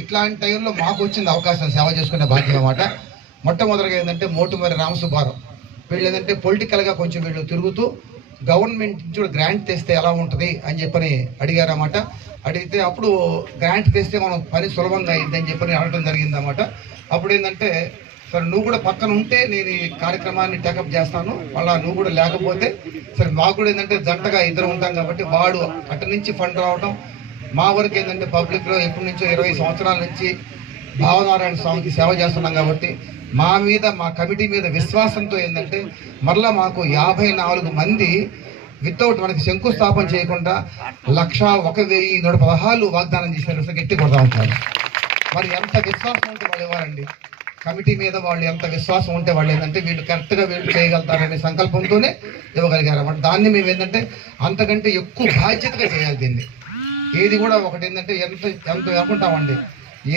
ఇట్లాంటి టైంలో మాకు వచ్చింది అవకాశం సేవ చేసుకునే భాగ్యం అన్నమాట. మొట్టమొదటిగా ఏంటంటే మోటుమరి రామసుబ్బారావు వీళ్ళు ఏంటంటే పొలిటికల్గా కొంచెం వీళ్ళు తిరుగుతూ గవర్నమెంట్ నుంచి కూడా గ్రాంట్ తెస్తే ఎలా ఉంటుంది అని చెప్పని అడిగారన్నమాట. అడిగితే అప్పుడు గ్రాంట్ తెస్తే మనం పని సులభంగా అయిందని చెప్పని అడగడం జరిగిందన్నమాట. అప్పుడు ఏంటంటే సరే నువ్వు కూడా పక్కన ఉంటే నేను ఈ కార్యక్రమాన్ని టేకప్ చేస్తాను, మళ్ళీ నువ్వు కూడా లేకపోతే సరే మాకు కూడా ఏంటంటే జంటగా ఇద్దరు ఉంటాం కాబట్టి వాడు అటు నుంచి ఫండ్ రావడం, మా వరకు ఏంటంటే పబ్లిక్లో ఎప్పటి నుంచో 20 సంవత్సరాల నుంచి భావనారాయణ స్వామికి సేవ చేస్తున్నాం కాబట్టి మా మీద మా కమిటీ మీద విశ్వాసంతో ఏంటంటే మరలా మాకు 54 మంది వితౌట్ మనకి శంకుస్థాపన చేయకుండా 1,01,116 వాగ్దానం చేశారు. గట్టి కొడతా ఉంటారు. మరి ఎంత విశ్వాసం ఉంటే వాళ్ళు ఇవ్వాలండి, కమిటీ మీద వాళ్ళు ఎంత విశ్వాసం ఉంటే వాళ్ళు ఏంటంటే వీళ్ళు కరెక్ట్గా వీళ్ళు చేయగలుగుతారనే సంకల్పంతోనే ఇవ్వగలిగారు అన్నమాట. దాన్ని మేము ఏంటంటే అంతకంటే ఎక్కువ బాధ్యతగా చేయాలి దీన్ని. ఏది కూడా ఒకటి ఏంటంటే ఎంత అనుకుంటామండి,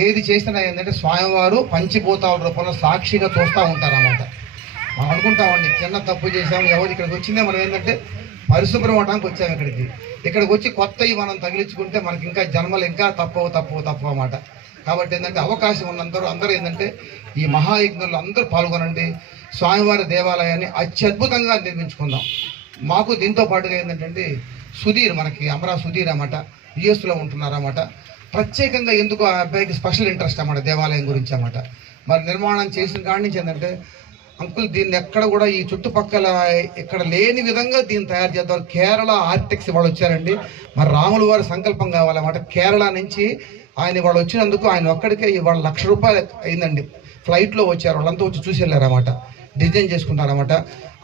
ఏది చేసినా ఏంటంటే స్వామివారు పంచిభూతాల రూపంలో సాక్షిగా చూస్తూ ఉంటారన్నమాట. మనం అనుకుంటామండి చిన్న తప్పు చేసాము, ఎవరు ఇక్కడికి వచ్చిందే మనం ఏంటంటే పరిశుభ్రం అవడానికి వచ్చాము. ఇక్కడికి వచ్చి కొత్తవి మనం తగిలించుకుంటే మనకి ఇంకా జన్మలు ఇంకా తప్పవు అన్నమాట. కాబట్టి ఏంటంటే అవకాశం ఉన్నందరూ అందరూ ఏంటంటే ఈ మహాయజ్ఞంలో అందరూ పాల్గొనండి. స్వామివారి దేవాలయాన్ని అత్యద్భుతంగా నిర్మించుకుందాం. మాకు దీంతో పాటుగా ఏంటంటే సుధీర్, మనకి అమరా సుధీర్ అన్నమాట, యుఎస్లో ఉంటున్నారన్నమాట. ప్రత్యేకంగా ఎందుకు ఆ అబ్బాయికి స్పెషల్ ఇంట్రెస్ట్ అన్నమాట దేవాలయం గురించి అన్నమాట. మరి నిర్మాణం చేసిన కాడి నుంచి ఏంటంటే అంకుల్ దీన్ని ఎక్కడ కూడా ఈ చుట్టుపక్కల ఇక్కడ లేని విధంగా దీన్ని తయారు చేద్దాం. కేరళ ఆర్కిటెక్ట్స్ వాళ్ళు వచ్చారండి. మరి రాముల వారి సంకల్పం కావాలన్నమాట. కేరళ నుంచి ఆయన వాళ్ళు వచ్చినందుకు ఆయన ఒక్కడికే ఇవాళ ₹1,00,000 అయిందండి. ఫ్లైట్లో వచ్చారు, వాళ్ళంతా వచ్చి చూసి వెళ్ళారన్నమాట, డిజైన్ చేసుకున్నారన్నమాట.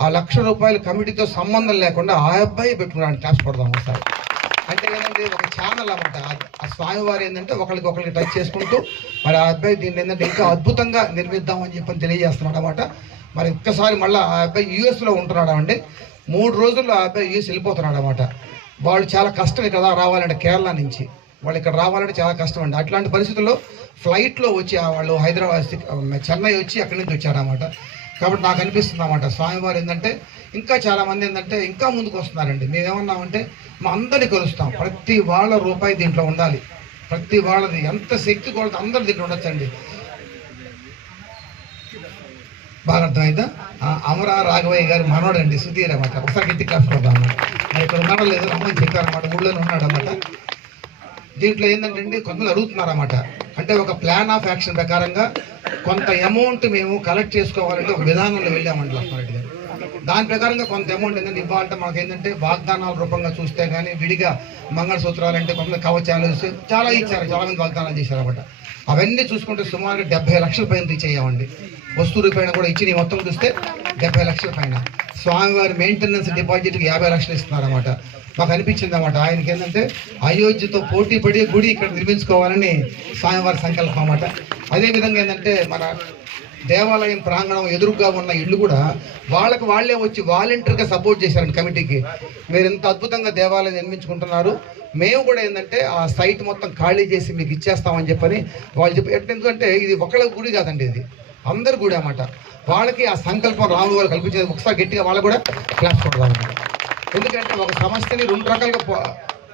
ఆ ₹1,00,000 కమిటీతో సంబంధం లేకుండా ఆ అబ్బాయి పెట్టుకున్నాడు. క్లాస్ పడదాం ఒకసారి. అంటే ఏంటంటే ఒక ఛానల్ అన్నమాట. ఆ స్వామివారు ఏంటంటే ఒకరికి టచ్ చేసుకుంటూ మరి ఆ అబ్బాయి దీన్ని ఏంటంటే ఇంకా అద్భుతంగా నిర్మిద్దామని చెప్పని తెలియజేస్తున్నాడు అన్నమాట. మరి ఒక్కసారి మళ్ళీ ఆ అబ్బాయి యూఎస్లో ఉంటున్నాడు అండి. 3 రోజుల్లో ఆ అబ్బాయి యూఎస్ వెళ్ళిపోతున్నాడు అన్నమాట. వాళ్ళు చాలా కష్టం ఇక్కడ రావాలంటే, కేరళ నుంచి వాళ్ళు ఇక్కడ రావాలంటే చాలా కష్టం అండి. అట్లాంటి పరిస్థితుల్లో ఫ్లైట్లో వచ్చి వాళ్ళు హైదరాబాద్ చెన్నై వచ్చి అక్కడి నుంచి వచ్చారన్నమాట. కాబట్టి నాకు అనిపిస్తుంది అన్నమాట స్వామివారు ఏంటంటే ఇంకా చాలామంది ఏంటంటే ఇంకా ముందుకు వస్తున్నారండి. మేమేమన్నామంటే మా అందరినీ కలుస్తాం, ప్రతి వాళ్ళ రూపాయి దీంట్లో ఉండాలి, ప్రతి వాళ్ళది ఎంత శక్తి కూడా అందరు దీంట్లో ఉండొచ్చండి. బాగా అర్థమైందా? అమరా రాఘవయ్య గారి మనోడండి సుధీర్ అన్నమాట. ఒకసారి గట్టి క్లాస్ కొడదాం అన్నమాట. మరి ఇక్కడ ఉన్నాడో లేదో అమ్మని చెప్పారన్నమాట, ఊళ్ళోనే ఉన్నాడు అన్నమాట. దీంట్లో ఏంటంటే కొంతమంది అడుగుతున్నారన్నమాట. అంటే ఒక ప్లాన్ ఆఫ్ యాక్షన్ ప్రకారంగా కొంత అమౌంట్ మేము కలెక్ట్ చేసుకోవాలంటే ఒక విధానంలో వెళ్ళామండి లక్ష్మారెడ్డి గారు. దాని ప్రకారంగా కొంత అమౌంట్ ఏంటంటే ఇవ్వాలంటే మనకు ఏంటంటే వాగ్దానాల రూపంగా చూస్తే కానీ విడిగా మంగళసూత్రాలు అంటే కొంతమంది కవచాలు చాలా ఇచ్చారు, చాలా మంది వాగ్దానాలు చేశారన్నమాట. అవన్నీ చూసుకుంటే సుమారుగా 70 లక్షల పైన రీచ్ అయ్యామండి. వస్తువు రూపాయన కూడా ఇచ్చి మొత్తం చూస్తే 70 లక్షల పైన. స్వామివారి మెయింటెనెన్స్ డిపాజిట్కి 50 లక్షలు ఇస్తున్నారన్నమాట. మాకు అనిపించింది అన్నమాట ఆయనకి ఏంటంటే అయోధ్యతో పోటీ పడి గుడి ఇక్కడ నిర్మించుకోవాలని స్వామివారి సంకల్పం అన్నమాట. అదేవిధంగా ఏంటంటే మన దేవాలయం ప్రాంగణం ఎదురుగా ఉన్న ఇళ్ళు కూడా వాళ్ళే వచ్చి వాలంటీర్గా సపోర్ట్ చేశారండి కమిటీకి. మీరు ఇంత అద్భుతంగా దేవాలయం నిర్మించుకుంటున్నారు, మేము కూడా ఏంటంటే ఆ సైట్ మొత్తం ఖాళీ చేసి మీకు ఇచ్చేస్తామని చెప్పని వాళ్ళు చెప్పి. ఎందుకంటే ఇది ఒకళ్ళ గుడి కాదండి, ఇది అందరి గుడి అన్నమాట. వాళ్ళకి ఆ సంకల్పం రాములు వారు కల్పించేది. ఒకసారి గట్టిగా వాళ్ళకు కూడా క్లాస్ కొడదామన్నమాట. ఎందుకంటే ఒక సమస్యని 2 రకాలుగా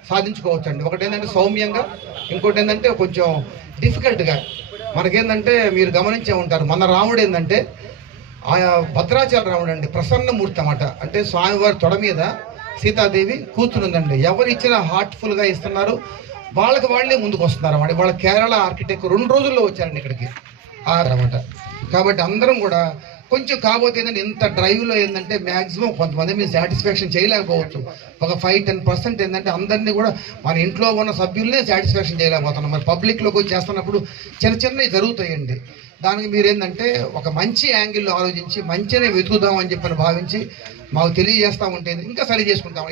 సాధించుకోవచ్చు అండి. ఒకటి ఏంటంటే సౌమ్యంగా, ఇంకోటి ఏంటంటే కొంచెం డిఫికల్ట్గా. మనకేంటంటే మీరు గమనించే ఉంటారు, మన రాముడు ఏంటంటే ఆయా భద్రాచల రాముడు అండి, ప్రసన్నమూర్తి అన్నమాట. అంటే స్వామివారి తొడ మీద సీతాదేవి కూర్చునుందండి. ఎవరు ఇచ్చినా హార్ట్ఫుల్గా ఇస్తున్నారు, వాళ్ళే ముందుకు వస్తున్నారు అన్నమాట. వాళ్ళ కేరళ ఆర్కిటెక్ట్ 2 రోజుల్లో వచ్చారండి ఇక్కడికి అన్నమాట. కాబట్టి అందరం కూడా కొంచెం కాబోతే ఏంటంటే ఇంత డ్రైవ్లో ఏంటంటే మ్యాక్సిమం కొంతమంది మీరు సాటిస్ఫాక్షన్ చేయలేకపోవచ్చు. ఒక 5-10% ఏంటంటే అందరినీ కూడా మన ఇంట్లో ఉన్న సభ్యులనే సాటిస్ఫాక్షన్ చేయలేకపోతున్నాం. మరి పబ్లిక్లోకి వచ్చి చేస్తున్నప్పుడు చిన్నవి జరుగుతాయండి. దానికి మీరు ఏంటంటే ఒక మంచి యాంగిల్లో ఆలోచించి మంచినే వెతుకుదాం అని చెప్పని భావించి మాకు తెలియజేస్తూ ఉంటే ఇంకా సరి చేసుకుంటాం.